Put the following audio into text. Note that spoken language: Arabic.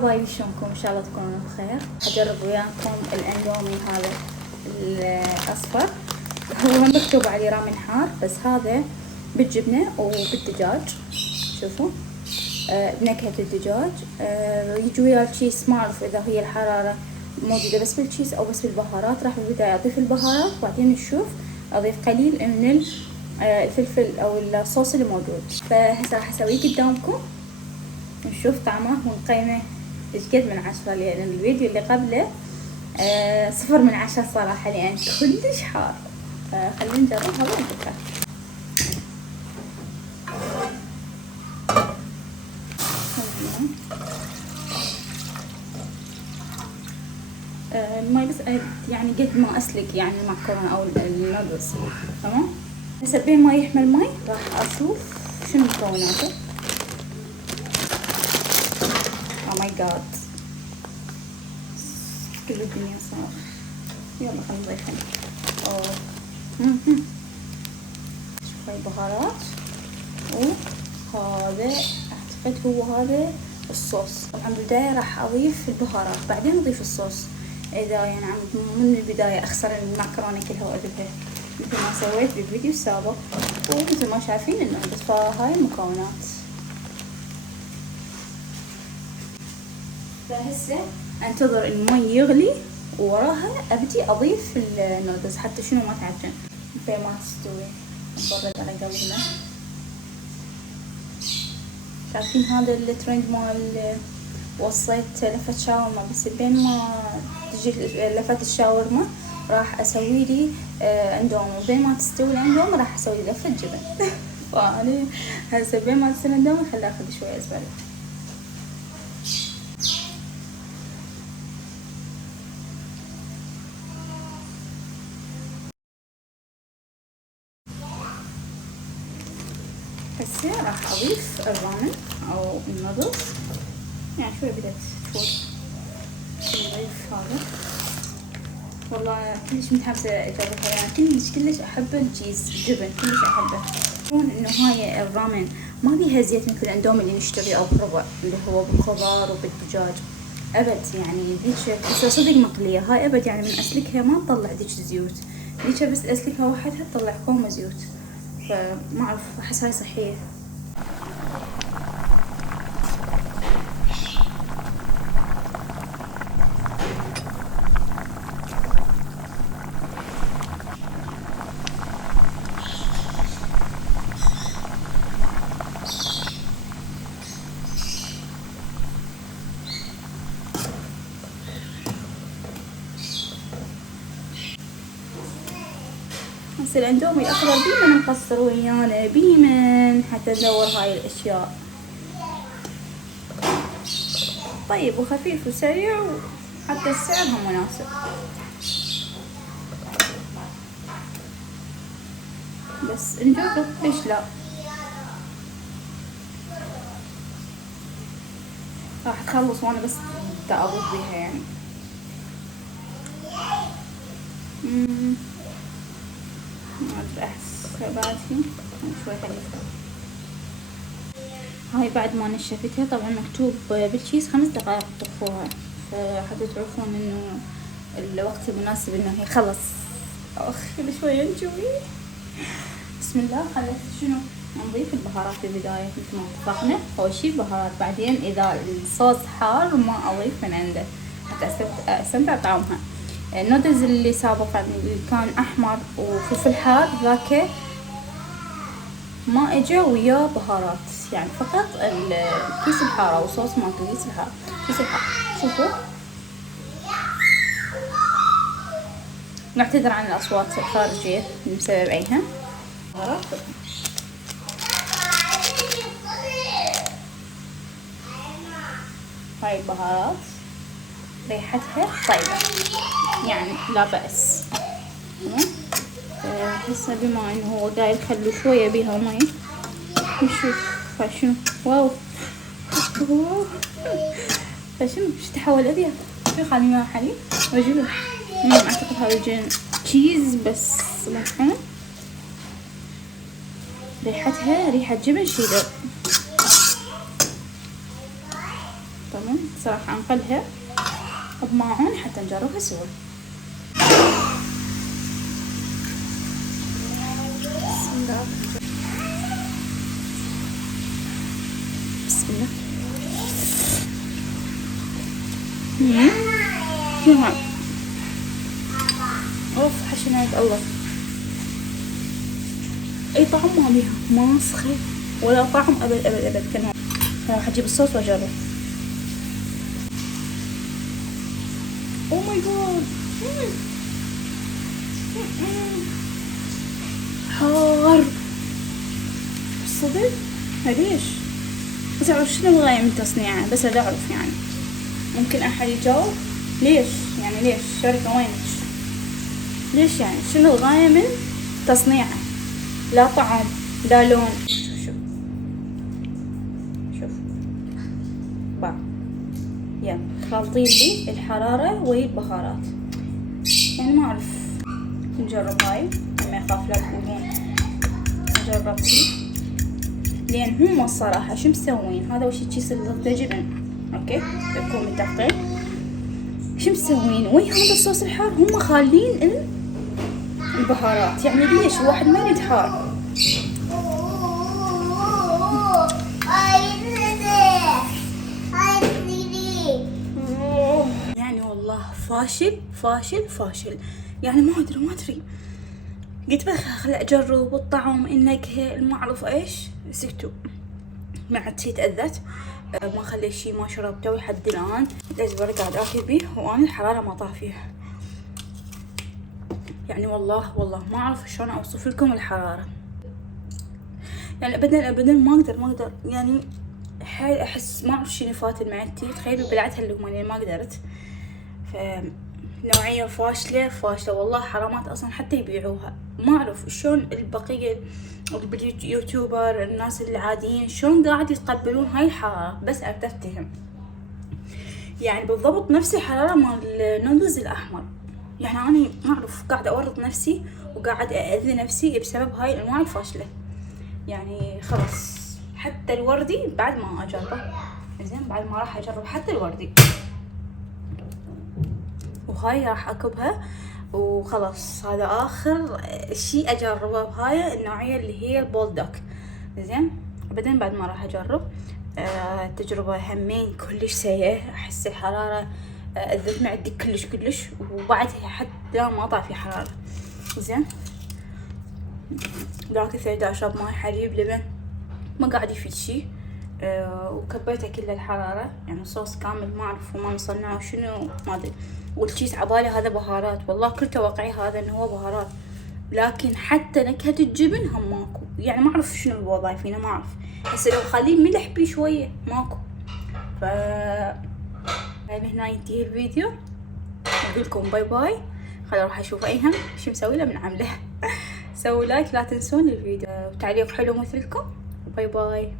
حبايبي، شلونكم؟ ان شاء الله تكونوا بخير. حجرب وياكم الاندومي هذا الاصفر. هو مكتوب عليه رامن حار، بس هذا بالجبنه وبالدجاج. شوفوا بنكهه الدجاج. يجي ويا التشيز. ما اعرف اذا هي الحراره موجوده بس بالتشيز او بس بالبهارات. راح بالبدايه اضيف البهارات، وبعدين نشوف اضيف قليل من الفلفل او الصوص اللي موجود. فهسه راح اسويه قدامكم نشوف طعمه ونقيمه ايش قد من 10، لان الفيديو اللي قبله 0 من 10 صراحة، لان كلش حار. خلينا نجربها ونشوفها. الماي بس يعني قد ما اسلق يعني المعكرونة او النودلز. تمام. هسه بين ما يحمل ماي راح اشوف شنو مكوناته. او ماي جاد، كل الدنيا صار. يلا خلينا نضيفهم. شوي بهارات، وهذا اعتقد هو هذا الصوص. طبعا بالبداية راح اضيف البهارات بعدين اضيف الصوص، اذا يعني من البداية اخسر المعكرونة كلها واذبها مثل ما سويت بالفيديو السابق. ومثل ما شايفين انه بس فهاي المكونات. فهسه انتظر المي يغلي، ووراها ابدي اضيف النودلز حتى شنو ما تعجن في ما تستوي. نبرد على قلبنا. شايفين هذا الترند مال وصيت لفة شاورما، بس بين ما تجي لفة الشاورما راح اسوي لي اندومي، وبين ما تستوي الاندومي راح اسوي لي لفة جبن. فاني هسه بين ما تصير الاندومي خلي اخذ شوية زبالة. هسه راح اضيف الرامن او النودلز، يعني شوي بدأت تفور. نضيف هذا. والله كلش متحمسة اجربها، يعني كلش احب الجيز الجبن، كلش احبه. يكون انه هاي الرامن ما بيها زيت مثل الاندومي اللي نشتري او بربع اللي هو بالخضار وبالدجاج ابد. يعني ذيك بس صدق مقلية، هاي ابد يعني من اسلكها ما تطلع ذيك زيوت. ذيك بس اسلكها وحدها تطلع كومة زيوت، فما اعرف، احس هاي صحية. هسه الاندومي الاخضر بيمن مقصر ويانا، بيمن حتى ندور هاي الاشياء. طيب وخفيف وسريع، وحتى السعر هم مناسب. بس نجرب ليش لا. راح تخلص وانا بس دا اضيف بيها يعني. ما ادري، احس بعد في شوي خليفة. هاي بعد ما نشفتها، طبعا مكتوب بالتشيز 5 دقائق تطفوها، فحتى تعرفون انه الوقت المناسب انه هي خلص. اخ كل شوية نجوي. بسم الله. خلص شنو نضيف البهارات في البداية مثل ما اتفقنا. اول شي البهارات، بعدين اذا الصوص حار ما اضيف من عنده حتى استمتع طعمها. النودلز اللي سابقا اللي كان احمر وفلفل حار ذاك ما اجى وياه بهارات، يعني فقط الكيس الحار او صوص مال كيس الحار. كيس الحار شوفوا. نعتذر عن الاصوات الخارجية بسبب عيها. بهارات هاي البهارات ريحتها طيبة يعني لا بأس. تمام. هسه بما انه هو قايل خلوا شوية بيها مي، نشوف فشنو. واو فشنو شو تحول ابيض. شو خلي معه حليب وجبن. اعتقد هذا جن تشيز بس مطحون. ريحتها ريحة جبن شيدر. تمام. صراحة انقلها بماعون حتى نجربها سوا. بسم الله. اوف حشنات الله، اي طعم ما بيها، ماسخة ولا طعم ابد ابد ابد. كان راح اجيب الصوص واجرب. او ماي جاد، حار صدق. ليش؟ بس اعرف شنو الغاية من تصنيعه، بس اعرف يعني ممكن احد يجاوب ليش يعني، ليش شركة وينك؟ ليش يعني شنو الغاية من تصنيعه؟ لا طعم لا لون. شوف شوف باع يا خالطين لي الحرارة والبهارات، يعني ما اعرف. نجرب هاي ما يخاف لا تقولون جربتي، لان هم الصراحة شو مسوين هذا وش تشيس ضد جبن. اوكي تكون متفقين شو مسوين وين هذا الصوص الحار؟ هم خالين البهارات، يعني ليش واحد ما يريد حار؟ يعني والله فاشل فاشل فاشل، يعني ما ادري. قلت خل اجرب الطعم النكهة ما اعرف ايش، سكتوا. ما عاد شي تأذت، ما خليت شي ما شربته لحد الان. الأزبر قاعد اكل بيه وانا الحرارة ما طافيها، يعني والله ما اعرف شلون اوصف لكم الحرارة، يعني ابدا ما اقدر يعني حيل احس ما اعرف شنو فات معدتي. تخيلوا بلعتها اللقمة ما قدرت. نوعية فاشلة والله حرامات اصلا حتى يبيعوها. ما اعرف شلون البقية باليوتيوبر الناس العاديين شلون قاعد يتقبلون هاي الحرارة، بس افتهم يعني بالضبط نفس الحرارة مال النودلز الاحمر. يعني انا ما اعرف قاعد اورط نفسي وقاعد اذي نفسي بسبب هاي الانواع الفاشلة. يعني خلاص حتى الوردي بعد ما اجربه، زين بعد ما راح اجرب حتى الوردي، وهاي راح اكبها وخلاص. هذا اخر شيء اجربه بهاي النوعية اللي هي البولدك. زين بعدين بعد ما راح اجرب تجربة همين كلش سيئة. احس الحرارة اذت معدي كلش وبعدها حتى ما طافي حرارة. زين ذاك الثلج اشرب ماي حليب لبن ما قاعد يفيد شي. وكبيته كل الحرارة، يعني صوص كامل ما اعرف وما مصنعه شنو ما ادري. والشيس عبالي هذا بهارات، والله كل توقعي هذا انه هو بهارات، لكن حتى نكهة الجبن هم ماكو. يعني ما اعرف شنو اللي ضايفينه ما اعرف. هسه لو خليه ملح بيه شوية ماكو. ف هنا ينتهي الفيديو، اقول لكم باي باي. خليني اروح اشوف ايهم شو مسوي له من عمله. سووا لايك لا تنسون الفيديو وتعليق حلو مثلكم. باي باي.